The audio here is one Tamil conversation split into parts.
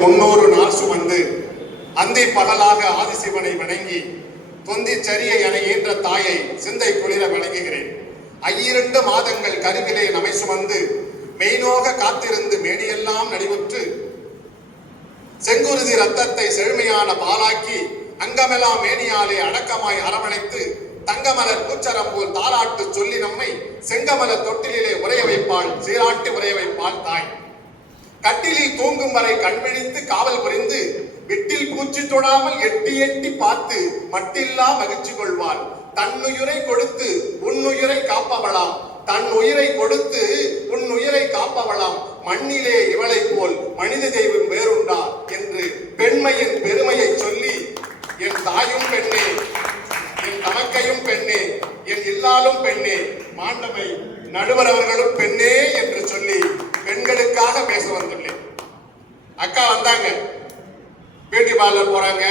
முன்னோரு நாள் சுமந்து அந்தி பகலாக ஆதிசிவனை வணங்கி தொந்தி சரிய என ஈன்ற தாயை சிந்தை குளிர வணங்குகிறேன். 2 மாதங்கள் கருவிலே நமை சுமந்து மெய்நோக காத்திருந்து மேனியெல்லாம் நடிவுற்று செங்குருதி ரத்தத்தை செழுமையான பாலாக்கி அங்கமெல்லாம் மேனியாலே அடக்கமாய் அரவணைத்து தங்கமலர் பூச்சரம் போல் தாராட்டு சொல்லி நம்மை செங்கமலர் தொட்டிலே உரைய வைப்பாள், சீராட்டி உரைய வைப்பாள் தாய். கட்டிலில் தூங்கும் வரை கண்விழித்து காவல் புரிந்து விட்டில் பூச்சி தொடாமல் எட்டி எட்டி பார்த்து மட்டில்லா மகிழ்ச்சி கொள்வாள். தன்னுயிரை கொடுத்து உன்னுயிரை காப்பவளாம், தன் உயிரை கொடுத்து உன்னுயிரை காப்பவளாம். மண்ணிலே இவளை போல் மனித தெய்வம் வேறுண்டா என்று பெண்மையின் பெருமையை சொல்லி என் தாயும் பெண்ணே, என் தமக்கையும் பெண்ணே, என் இல்லாலும் பெண்ணே, மாண்டவை நடுவர் அவர்களும் பெண்ணே என்று சொல்லி பெண்களுக்காக பேச வந்துள்ளேன். அக்கா வந்தாங்க, பியூட்டி பார்லர் போறாங்க,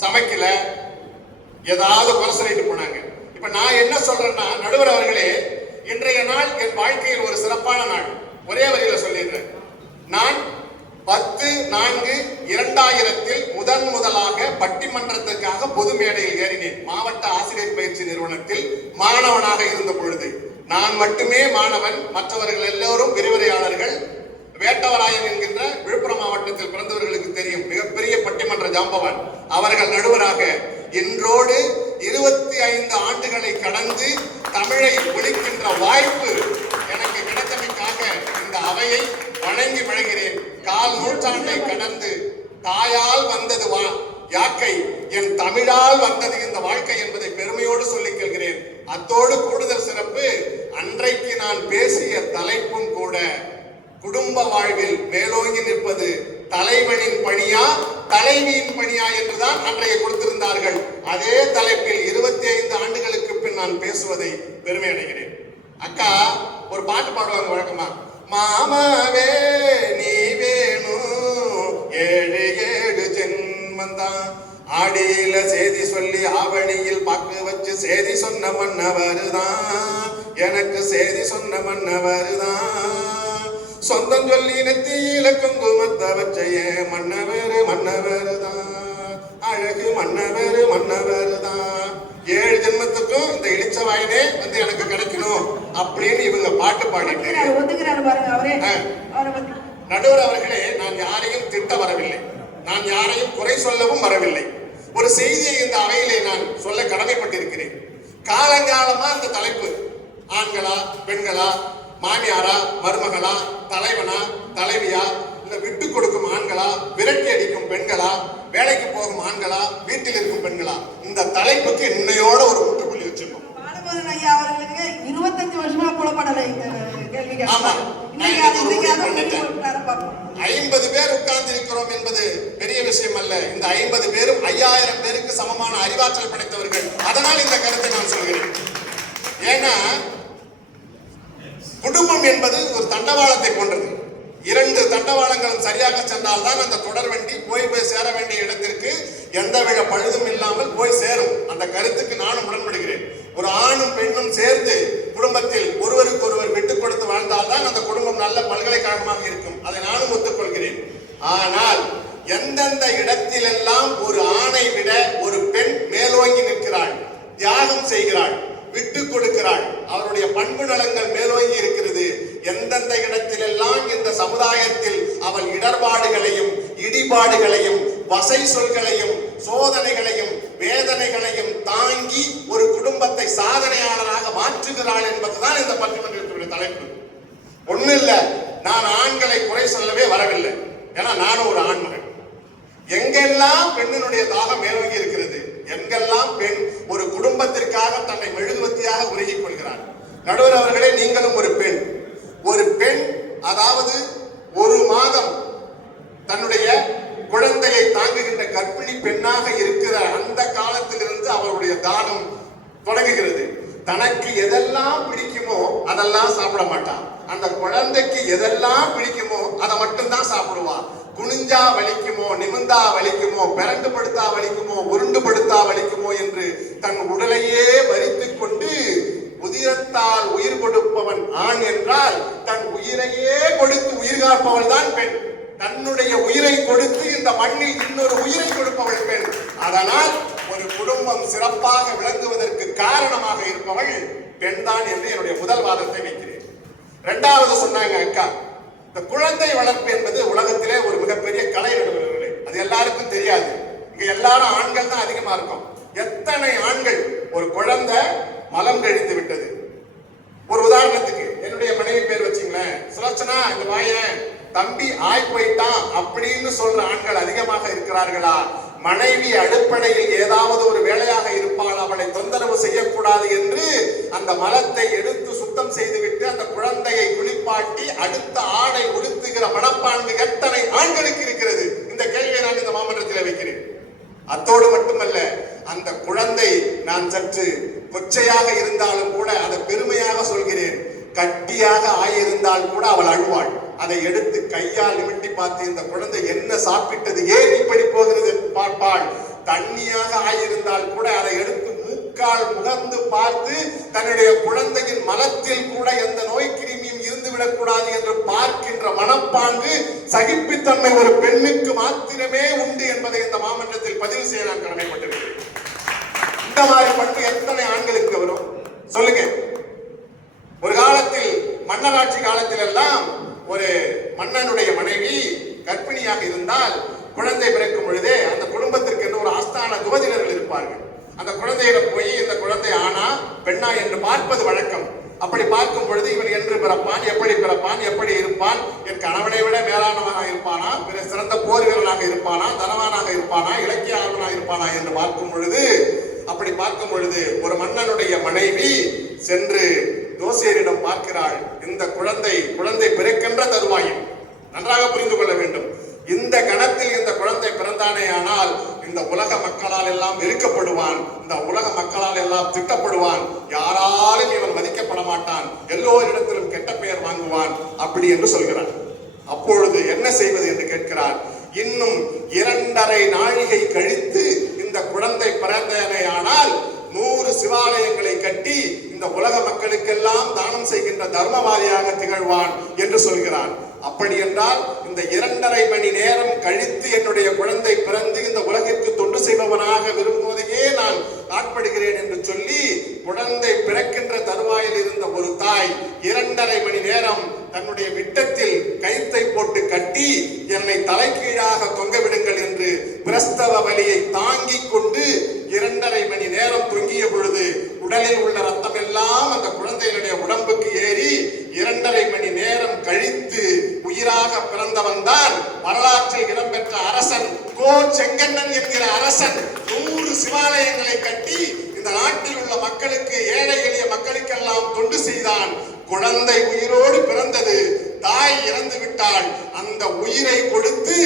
சமைக்கல, ஏதாவது குறை சொல்லிட்டு போனாங்க. இப்ப நான் என்ன சொல்றேன்னா, நடுவர் அவர்களே, இன்றைய நாள் என் வாழ்க்கையில் ஒரு சிறப்பான நாள். ஒரே வரியில சொல்லிடுறேன். நான் 10/4/2000 முதலாக பட்டிமன்றத்துக்காக பொது மேடையில் ஏறினேன். மாவட்ட ஆசிரியர் பயிற்சி நிறுவனத்தில் மாணவனாக இருந்த பொழுது நான் மட்டுமே மாணவன், மற்றவர்கள் எல்லோரும் விரிவுரையாளர்கள். வேட்டவராயன் என்கின்ற விழுப்புரம் மாவட்டத்தில் பிறந்தவர்களுக்கு தெரியும், மிகப்பெரிய பட்டிமன்ற ஜாம்பவான். அவர்கள் நடுவராக இன்றோடு 25 ஆண்டுகளை கடந்து தமிழை ஒழிக்கின்ற வாய்ப்பு எனக்கு கிடைத்தமைக்காக இந்த அவையை வணங்கி வழங்குகிறேன். 4 நூற்றாண்டை கடந்து தாயால் வந்தது யாக்கை, என் தமிழால் வந்தது இந்த வாழ்க்கை என்பதை பெருமையோடு சொல்லிக் கொள்கிறேன். அத்தோடு கூடுதல் சிறப்பு, அன்றைக்கு நான் பேசிய தலைப்பும் கூட குடும்ப வாழ்வில் மேலோங்கி நிற்பது தலைவனின் பணியா தலைவியின் பணியா என்றுதான் அன்றைய கொடுத்திருந்தார்கள். அதே தலைப்பில் 25 ஆண்டுகளுக்கு பின் நான் பேசுவதை பெருமை அடைகிறேன். அக்கா ஒரு பாட்டு பாடுவாங்க வழக்கமா, மாமாவே நீ வேணும் 7 ஜென்மந்தான், ஆடியில செய்தி சொல்லி ஆவணியில் பாக்கு வச்சு செய்தி சொன்ன மன்னவருதான், எனக்கு செய்தி சொன்ன மன்னவருதான், சொந்தம் சொல்லி நெத்தியில குங்குமத்தை வச்சைய மன்னவரு மன்னவருதான், அழகு மன்னவரு மன்னவருதான், 7 ஜென்மத்துக்கும் இந்த இளிச்ச வாயினே வந்து எனக்கு கிடைக்கணும் அப்படின்னு இவங்க பாட்டு பாடிட்டு நடுவர் அவர்களே, நான் யாரையும் திட்ட வரவில்லை, நான் யாரையும் குறை சொல்லவும் வரவில்லை. ஒரு செய்தியை இந்த அவையிலே நான் சொல்ல கடமைப்பட்டிருக்கிறேன். காலங்காலமா இந்த தலைப்பு ஆண்களா பெண்களா, மாமியாரா மருமகளா, தலைவனா தலைவியா, இந்த விட்டு கொடுக்கும் ஆண்களா, விரட்டி அடிக்கும் பெண்களா, வேலைக்கு போகும் ஆண்களா, வீட்டில் இருக்கும் பெண்களா, இந்த தலைப்புக்கு இன்னையோட ஒரு முற்றுப்புள்ளி வச்சிருக்கோம். 25 வருஷமா புலப்படலை இந்த கேள்வி. ஆமா, 50 பேர் உட்கார்ந்து இருக்கிறோம் என்பது பெரிய விஷயம் அல்ல. இந்த 50 பேரும் 5000 பேருக்கு சமமான அறிவாற்றல் படைத்தவர்கள். அதனால் இந்த கருத்தை நான் சொல்கிறேன். ஏன்னா குடும்பம் என்பது ஒரு தண்டவாளத்தை போன்றது. 2 தண்டவாளங்களும் சரியாக சென்றால் தான் அந்த தொடர் வண்டி போய் சேர வேண்டிய இடத்திற்கு எந்தவித பழுதும் இல்லாமல் போய் சேரும். அந்த கருத்துக்கு நானும் உடன்படுகிறேன். ஒரு ஆணும் பெண்ணும் சேர்ந்து குடும்பத்தில் ஒருவருக்கு ஒருவர் விட்டுக் கொடுத்து வாழ்ந்தால்தான் அந்த குடும்பம் நல்ல பல்கலைக்கழகமாக இருக்கும். அதை நானும் ஒத்துக்கொள்கிறேன். ஆனால் எந்தெந்த இடத்திலெல்லாம் ஒரு ஆணை விட ஒரு பெண் மேலோங்கி நிற்கிறாள், தியாகம் செய்கிறாள், விட்டு கொடுக்கிறாள், அவருடைய பண்பு நலங்கள் மேலோங்கி இருக்கிறது, எந்தெந்த இடத்திலெல்லாம் இந்த சமுதாயத்தில் அவள் இடர்பாடுகளையும் இடிபாடுகளையும் வசை சொல்களையும் சோதனைகளையும் வேதனைகளையும் தாங்கி ஒரு குடும்பத்தை சாதனையாளராக மாற்றுகிறாள் என்பதுதான் இந்த பட்டிமன்றத்தினுடைய தலைப்பு. ஒண்ணு இல்ல, நான் ஆண்களை குறை சொல்லவே வரவில்லை. ஏன்னா நானும் ஒரு ஆண்மகன். எங்கெல்லாம் பெண்ணினுடைய தாகம் மேலோங்கி இருக்கிறது, எங்கெல்லாம் பெண் ஒரு குடும்பத்திற்காக தன்னை மெழுகுவத்தியாக உருகிக் கொள்கிறார். நடுவர் அவர்களே, நீங்களும் ஒரு பெண். ஒரு பெண், அதாவது 1 மாதம் தன்னுடைய குழந்தையை தாங்குகின்ற கர்ப்பிணி பெண்ணாக இருக்கிற அந்த காலத்திலிருந்து அவருடைய தாகம் தொடங்குகிறது. தனக்கு எதெல்லாம் பிடிக்குமோ அதெல்லாம் சாப்பிட மாட்டான். அந்த குழந்தைக்கு எதெல்லாம் பிடிக்குமோ அதை மட்டும்தான் சாப்பிடுவான். குனிஞ்சா வலிக்குமோ, நிமிந்தா வலிக்குமோ, பிறண்டு படுத்தா வலிக்குமோ, உருண்டு படுத்தா வலிக்குமோ என்று தன் உடலையே வரித்துக் கொண்டு உதிரத்தால் உயிர் கொடுப்பவன் ஆண் என்றால், தன் உயிரையே கொடுத்து உயிர் காப்பவள் தான் பெண். தன்னுடைய உயிரை கொடுத்து இந்த மண்ணில் இன்னொரு உயிரை கொடுப்பவள் பெண். அதனால் ஒரு குடும்பம் சிறப்பாக விளங்குவதற்கு காரணமாக இருப்பவள் பெண்தான் என்று என்னுடைய முதல் வாதத்தை வைக்கிறேன். இரண்டாவது சொன்னாங்க அக்கா, இந்த குழந்தை வளர்ப்பு என்பது உலகத்திலே ஒரு மிகப்பெரிய கலை நடுவர்களே. அது எல்லாருக்கும் தெரியாது. இங்க எல்லாரும் ஆண்கள் தான் அதிகமா இருக்கும். எத்தனை ஆண்கள் ஒரு குழந்தை மலம் கழித்து விட்டது. ஒரு உதாரணத்துக்கு என்னுடைய மனைவி பேர் வச்சுங்களேன், சுலோச்சனா இந்த வாயன் தம்பி ஆய் போயிட்டான் அப்படின்னு சொல்ற ஆண்கள் அதிகமாக இருக்கிறார்களா? மனைவி அடிப்படையில் ஏதாவது ஒரு வேலையாக இருப்பால் அவளை தொந்தரவு செய்யக்கூடாது என்று அந்த மலத்தை எடுத்து சுத்தம் செய்துவிட்டு அந்த குழந்தையை குளிப்பாட்டி அடுத்த ஆடை உடுத்துகிற மனப்பான்மை எத்தனை ஆண்களுக்கு இருக்கிறது? இந்த கேள்வியை நான் இந்த மாமன்றத்தில் வைக்கிறேன். அத்தோடு மட்டுமல்ல, அந்த குழந்தை நான் சற்று கொச்சையாக இருந்தாலும் கூட அதை பெருமையாக சொல்கிறேன், கட்டியாக ஆயிருந்தால் கூட அவள் அழுவாள். அதை எடுத்து கையால் நிமிட்டி பார்த்து இந்த குழந்தை என்ன சாப்பிட்டது, ஏன் இப்படி போகிறது பார்ப்பாள். தண்ணியாக ஆயிருந்தால் கூட அதை எடுத்து மூக்கால் முகர்ந்து பார்த்து தன்னுடைய குழந்தையின் மலத்தில் கூட எந்த நோய் கிருமியும் இருந்துவிடக் கூடாது என்று பார்க்கின்ற மனப்பாங்கு, சகிப்புத்தன்மை ஒரு பெண்ணுக்கு மாத்திரமே உண்டு என்பதை இந்த மாமன்றத்தில் பதிவு செய்ய நான் கடமைப்பட்டிருக்கிறேன். இந்த மாதிரி பண்பு எத்தனை ஆண்களுக்கு வரும் சொல்லுங்க? ஒரு காலத்தில் மன்னராட்சி காலத்தில் எல்லாம் ஒரு மன்னனுடைய மனைவி கர்ப்பிணியாக இருந்தால் குழந்தை பிறக்கும் பொழுதே அந்த குடும்பத்திற்கு என்று ஒரு ஆஸ்தான துவதினர்கள் இருப்பார்கள். அந்த குழந்தையிடம் போய் இந்த குழந்தை ஆனா பெண்ணா என்று பார்ப்பது வழக்கம். அப்படி பார்க்கும் பொழுது இவன் என்று பிறப்பான், எப்படி பிறப்பான், எப்படி இருப்பான், என் கணவனை விட மேலானவனாக இருப்பானா, சிறந்த போர் வீரனாக இருப்பானா, தனவானாக இருப்பானா, இலக்கிய ஆர்வனாக இருப்பானா என்று பார்க்கும் பொழுது அப்படி பார்க்கும் பொழுது ஒரு மன்னனுடைய மனைவி சென்று ஜோசியரிடம் பார்க்கிறாள். இந்த குழந்தை பிறக்கின்ற தருவாயில் நன்றாக புரிந்து கொள்ள வேண்டும். இந்த கணத்தில் இந்த குழந்தை பிறந்தானே ஆனால் இந்த உலக மக்களால் எல்லாம் வெறுக்கப்படுவான், இந்த உலக மக்களால் எல்லாம் திட்டப்படுவான், யாராலும் இவன் மதிக்கப்பட மாட்டான், எல்லோரிடத்திலும் கெட்ட பெயர் வாங்குவான் அப்படி என்று சொல்கிறான். அப்பொழுது என்ன செய்வது என்று கேட்கிறார். இன்னும் 2.5 நாழிகை கழித்து இந்த குழந்தை பிறந்தனே ஆனால் 100 சிவாலயங்களை கட்டி இந்த உலக மக்களுக்கெல்லாம் தானம் செய்கின்ற தர்மவாதியாக திகழ்வான் என்று சொல்கிறான். அப்படி என்றால் இந்த 2.5 மணி நேரம் கழித்து என்னுடைய குழந்தை பிறந்து இந்த உலகிற்கு தொண்டு செய்பவனாக விரும்புவதையே நான் ஆட்படுகிறேன் என்று சொல்லி குழந்தை பிறக்கின்ற தருவாயில் இருந்த ஒரு தாய் 2.5 மணி நேரம் தன்னுடைய விட்டத்தில் கயிற்றை போட்டு கட்டி என்னை தலைகீழாக தொங்க விடுங்கள் என்று பிரஸ்தவ வலியை தாங்கிக் கொண்டு 2.5 மணி நேரம் தொங்கிய பொழுது உடலில் உள்ள ரத்தம் எல்லாம் அந்த குழந்தையினுடைய உடம்புக்கு ஏறி 2.5 மணி நேரம் கழித்து உயிராக பிறந்தவன் தான் வரலாற்றில் இடம்பெற்ற அரசன் கோ செங்கண்ணன் என்கிற அரசன். 100 சிவாலயங்களை கட்டி இந்த நாட்டில் உள்ள மக்களுக்கு, ஏழை எளிய மக்களுக்கெல்லாம் தொண்டு செய்தான். குழந்தை உயிரோடு பிறந்தது, தாய் இறந்து விட்டாள். அந்த உயிரை கொடுத்து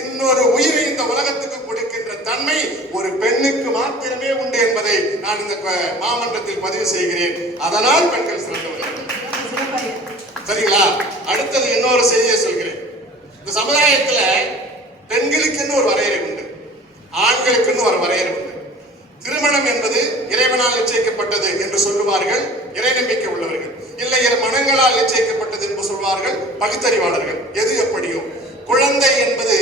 இன்னொரு உயிரை இந்த உலகத்துக்கு கொடுக்கின்ற தன்மை ஒரு பெண்ணுக்கு மாத்திரமே உண்டு என்பதை நான் இந்த மாமன்றத்தில் பதிவு செய்கிறேன். அதனால் பெண்கள் சிறந்தவர்கள். சரிங்களா? அடுத்தது இன்னொரு செய்தியை சொல்கிறேன். இந்த சமுதாயத்துல பெண்களுக்குன்னு ஒரு வரையறை உண்டு, ஆண்களுக்குன்னு ஒரு வரையறை உண்டு. திருமணம் என்பது இறைவனால் நிச்சயிக்கப்பட்டது என்று சொல்லுவார்கள் இறை நம்பிக்கை உள்ளவர்கள். இல்லை, மனங்களால் நிச்சயிக்கப்பட்டது என்று சொல்வார்கள் பகுத்தறிவாளர்கள். எது எப்படியோ, குழந்தை என்பது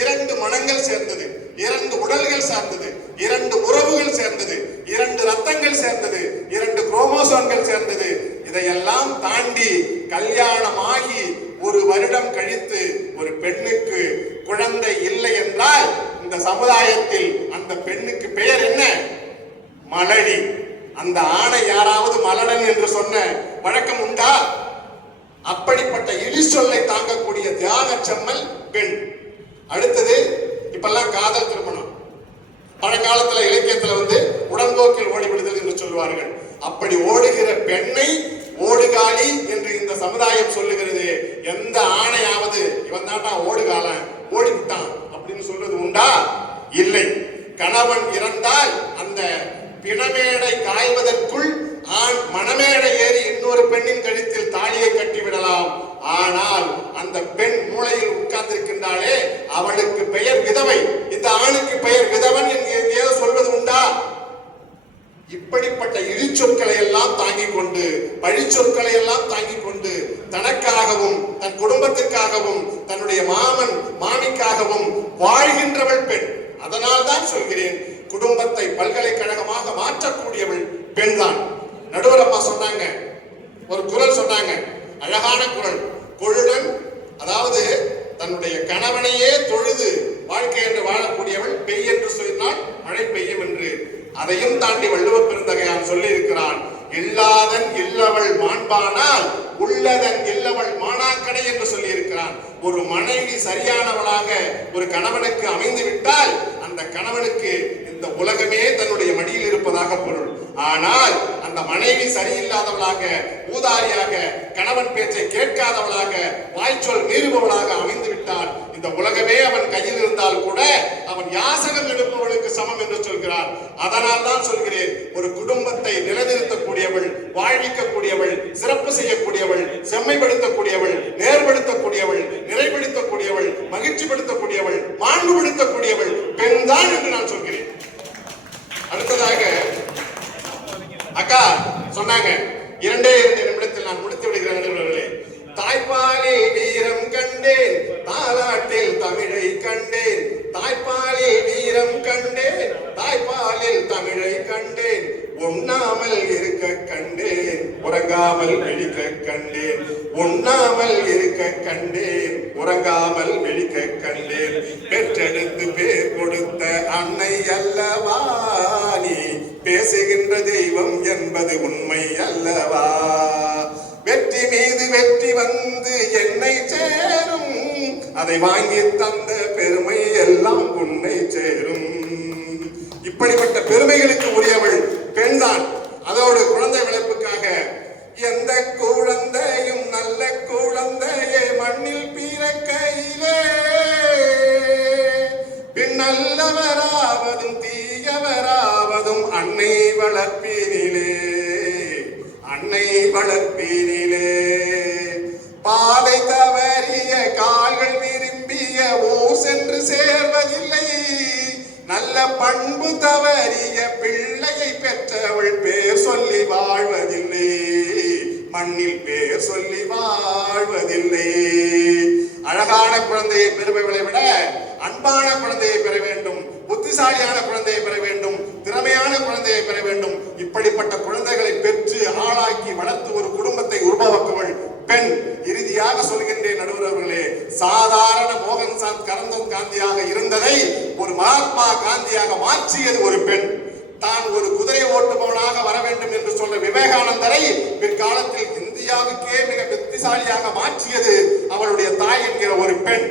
2 மனங்கள் சேர்ந்தது, 2 உடல்கள் சேர்ந்தது, 2 உறவுகள் சேர்ந்தது, 2 ரத்தங்கள் சேர்ந்தது, 2 குரோமோசோம்கள் சேர்ந்தது. இதையெல்லாம் தாண்டி கல்யாணமாகி 1 வருடம் கழித்து ஒரு பெண்ணுக்கு குழந்தை இல்லை என்றால் இந்த சமுதாயத்தில் அந்த பெண்ணுக்கு பெயர் என்ன? மலடி. அந்த ஆணை யாராவது மலடன் என்று சொன்ன வழக்கம் உண்டா? அப்படிப்பட்ட இடி சொல்லை தாங்கக்கூடிய தியாக செம்மல் பெண். அடுத்தது இப்பெல்லாம் காதல் திருமணம். பழங்காலத்துல இலக்கியத்துல உடன்போக்கில் ஓடிவிடுதல் என்று சொல்வார்கள். அப்படி ஓடுகிற பெண்ணை ஓடுகாலி என்று இந்த சமுதாயம் சொல்லுகிறது. எந்த ஆணையாவது இவன் தாண்டா ஓடுகாலன், ஓடிவிட்டான் அப்படின்னு சொல்றது உண்டா? இல்லை. கணவன் இறந்தால் அந்த பிணமேடை காய்வதற்குள் ஆண் மணமேடை ஏறி இன்னொரு பெண்ணின் கழுத்தில் தாலியை கட்டிவிடலாம். ஆனால் அந்த பெண் மூளையில் உட்கார்ந்திருக்கின்றாளே, அவளுக்கு பெயர் விதவை, இந்த ஆணுக்கு பெயர் விதவன் என்று எங்கேயோ சொல்வது உண்டா? இப்படிப்பட்ட இழிச்சொற்களை எல்லாம் தாங்கிக் கொண்டு, பழிச்சொற்களை எல்லாம் தாங்கிக் கொண்டு, தனக்காகவும் தன் குடும்பத்திற்காகவும் தன்னுடைய மாமன் மாமிக்காகவும் வாழ்கின்றவள் பெண். அதனால் தான் சொல்கிறேன், குடும்பத்தை பல்கலைக்கழகமாக மாற்றக்கூடியவள் பெண் தான். நடுவர் அம்மா சொன்னாங்க, ஒரு குரல் சொன்னாங்க, அழகான குரல். கொழுடன், அதாவது தன்னுடைய கணவனையே தொழுது வாழ்க்கை என்று வாழக்கூடியவள் பெய் என்று சொன்னால் மழை பெய்யும் என்று. அதையும் தாண்டி வள்ளுவ பெருந்தகையான் சொல்லி இருக்கிறான், இல்லாதன் இல்லவள் மாண்பானால் உள்ளதன் இல்லவள் மானாக்கடை என்று சொல்லி இருக்கிறான். ஒரு மனைவி சரியானவளாக ஒரு கணவனுக்கு அமைந்து விட்டால் அந்த கணவனுக்கு இந்த உலகமே தன்னுடைய மடியில் இருப்பதாக பொருள். ஆனால் அந்த மனைவி சரியில்லாதவளாக, ஊதாரியாக, கணவன் பேச்சை கேட்காதவளாக, வாய்ச்சொல் மீறுபவளாக அமைந்து விட்டால் இந்த உலகமே அவன் கையில் இருந்தால் கூட அவன் யாசகம் எடுப்பவளுக்கு சமம் என்று சொல்கிறார். அதனால் தான் சொல்கிறேன், ஒரு குடும்பத்தை நிலைநிறுத்தக்கூடியவள், வாழ்விக்கக்கூடியவள், சிறப்பு செய்யக்கூடியவள், செம்மைப்படுத்தக்கூடியவள், நேர்படுத்தக்கூடியவள், நிறைப்படுத்தக்கூடியவள், மகிழ்ச்சிப்படுத்தக்கூடியவள், மாண்புபடுத்தக்கூடியவள் பெண் தான் என்று நான் சொல்கிறேன். அடுத்ததாக அக்கா சொன்னாங்க, 2 நிமிடத்தில் நான் முடித்து விடுகிறேன் நண்பர்களே. தாய்ப்பாலில் வீரம் கண்டேன், தாலாட்டில் தமிழை கண்டேன். தாய்ப்பாலில் வீரம் கண்டேன், தாய்ப்பாலில் தமிழை கண்டேன். உண்ணாமல் இருக்க கண்டேன், உறங்காமல் விழிக்க கண்டேன். உண்ணாமல் இருக்க கண்டேன், உறங்காமல் விழிக்க கண்டேன். பெற்றெடுத்து பேர் கொடுத்த அன்னை அல்லவா நீ, பேசுகின்ற தெய்வம் என்பது உண்மை அல்லவா. வெற்றி மீது வெற்றி வந்து என்னை சேரும், அதை வாங்கி தந்த பெருமை எல்லாம் உன்னை சேரும். இப்படிப்பட்ட பெருமைகளுக்கு உரியவள் பெண்தான். அதோடு குழந்தை வளர்ப்புக்காக, எந்த குழந்தையும் நல்ல குழந்தையே மண்ணில் பிறக்கையிலே, பின் நல்லவராவதும் தீயவராவதும் அன்னை வளர்ப்பினிலே, அன்னை வளர்ப்பினிலே. பாதை தவறிய கால்கள் விரும்பிய ஊர் சென்று சேர்வதில்லை, நல்ல பண்பு தவறிய பிள்ளையை பெற்றவள் பேர் சொல்லி வாழ்வதில்லை, மண்ணில் பேர் சொல்லி வாழ்வதில்லை. அழகான குழந்தையை பெறுபவளை விட அன்பான குழந்தையை பெற வேண்டும், புத்திசாலியான குழந்தையை பெற வேண்டும், திறமையான குழந்தையை பெற வேண்டும். இப்படிப்பட்ட குழந்தைகளை பெற்று ஆளாக்கி வளர்த்து ஒரு குடும்பத்தை உருவாக்குவள் பெண். இறுதியாக சொல்கின்றேன் நடுவர் அவர்களே, சாதாரண மோகன்சாந்த் கரம்சந்த் காந்தியாக இருந்ததை ஒரு மகாத்மா காந்தியாக மாற்றியது ஒரு பெண். தான் ஒரு குதிரை ஓட்டுபவனாக வர வேண்டும் என்று சொன்ன விவேகானந்தரை பிற்காலத்தில் இந்தியாவுக்கே மிக புத்திசாலியாக மாற்றியது அவளுடைய தாய் என்கிற ஒரு பெண்.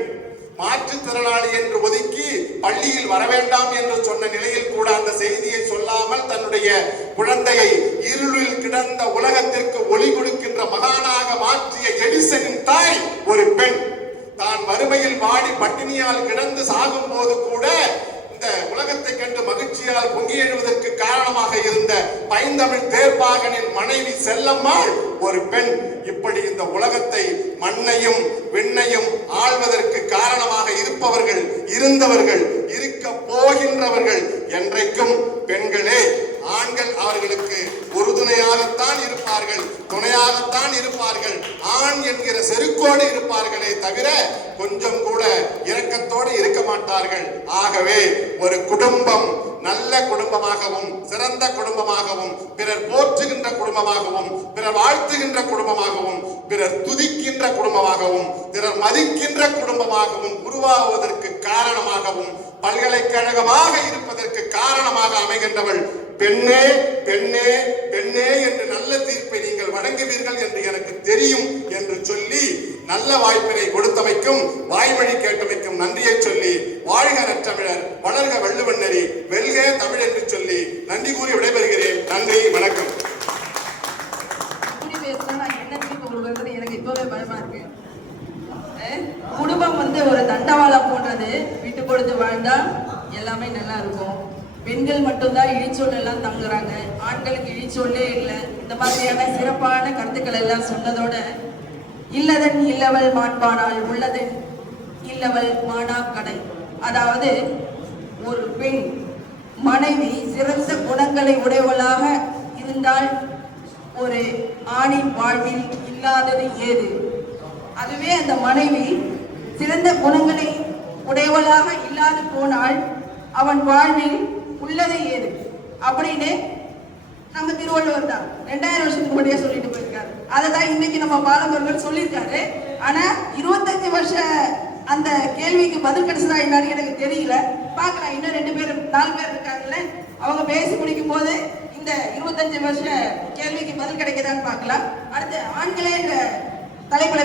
மாற்றுத்திறனாளி என்று ஒதுக்கி பள்ளியில் வர வேண்டாம் என்று சொன்ன நிலையில் கூட அந்த செய்தியை சொல்லாமல் தன்னுடைய குழந்தையை இருளில் கிடந்த உலகத்திற்கு ஒளி கொடுக்கின்ற மகானாக மாற்றிய எடிசனின் தாய் ஒரு பெண். தான் வறுமையில் வாடி பட்டினியால் கிடந்து சாகும் போது கூட இந்த உலகத்தை கண்டு மகிழ்ச்சியால் பொங்கி எழுவதற்கு காரணமாக இருந்த பைந்தமிழ் தேர்ப்பாகனின் மனைவி செல்லம்மாள் ஒரு பெண். இப்படி இந்த உலகத்தை, மண்ணையும் விண்ணையும் ஆள்வதற்கு காரணமாக இருப்பவர்கள், இருந்தவர்கள், இருக்க போகின்றவர்கள் என்றைக்கும் பெண்களே. ஆண்கள் அவர்களுக்கு உறுதுணையாகத்தான் இருப்பார்கள், துணையாகத்தான் இருப்பார்கள், ஆண் என்கிற செருக்கோடு இருப்பார்களே தவிர கொஞ்சம் கூட இரக்கத்தோடு இருக்க மாட்டார்கள். ஆகவே ஒரு குடும்பம் நல்ல குடும்பமாகவும், சிறந்த குடும்பமாகவும், பிறர் போற்றுகின்ற குடும்பமாகவும், பிறர் வாழ்த்துகின்ற குடும்பமாகவும், பிறர் துதிக்கின்ற குடும்பமாகவும், பிறர் மதிக்கின்ற குடும்பமாகவும் உருவாவதற்கு காரணமாகவும், பல்கலைக்கழகமாக இருப்பதற்கு காரணமாக அமைகின்றவள் பெண்ணே, பெண்ணே, பெண்ணே என்று நல்ல தீர்ப்பை நீங்கள் வழங்குவீர்கள் என்று எனக்கு தெரியும் என்று சொல்லி நல்ல வாய்ப்பினை கொடுத்தமைக்கும், வாய்மொழி கேட்டமைக்கும் நன்றியை சொல்லி, வாழ்க நற்றமிழர், வளர்க வள்ளுவன் நெறி, வெல்க தமிழ் என்று சொல்லி நன்றி கூறி விடைபெறுகிறேன். நன்றி, வணக்கம். எனக்கு இப்பவே பயமா இருக்கு. குடும்பம் ஒரு தண்டவாளம் போன்றது. விட்டு கொடுத்து வாழ்ந்தா எல்லாமே நல்லா இருக்கும். பெண்கள் மட்டும்தான் இழிச்சொல் எல்லாம் தங்குறாங்க, ஆண்களுக்கு இழிச்சொல்லே இல்லை. இந்த மாதிரியான சிறப்பான கருத்துக்கள் எல்லாம் சொன்னதோட, இல்லதன் இல்லவள் மாண்பானால் உள்ளதன் இல்லவள் மானா கடை. அதாவது ஒரு பெண் மனைவி சிறந்த குணங்களை உடையவளாக இருந்தால் ஒரு ஆணின் வாழ்வில் இல்லாதது ஏது? அதுவே அந்த மனைவி சிறந்த குணங்களை உடையவளாக இல்லாது போனால் அவன் வாழ்வில் உள்ளது ஏது அப்படின்னு நம்ம திருவள்ளுவர் தான் 2000 வருஷத்துக்கு முன்னாடியே சொல்லிட்டு போயிருக்காரு. அதை தான் இன்னைக்கு நம்ம பாலமுருகன் சொல்லியிருக்காரு. ஆனா 25 வருஷ அந்த கேள்விக்கு பதில் கிடைச்சதா என்னன்னு எனக்கு தெரியல. பார்க்கலாம், இன்னும் 2 பேர் 4 பேர் இருக்காங்கல்ல, அவங்க பேசி முடிக்கும் போது இந்த 25 வருஷ கேள்விக்கு பதில் கிடைக்குதான்னு பார்க்கலாம். அடுத்து ஆண்களே இந்த தலைப்புல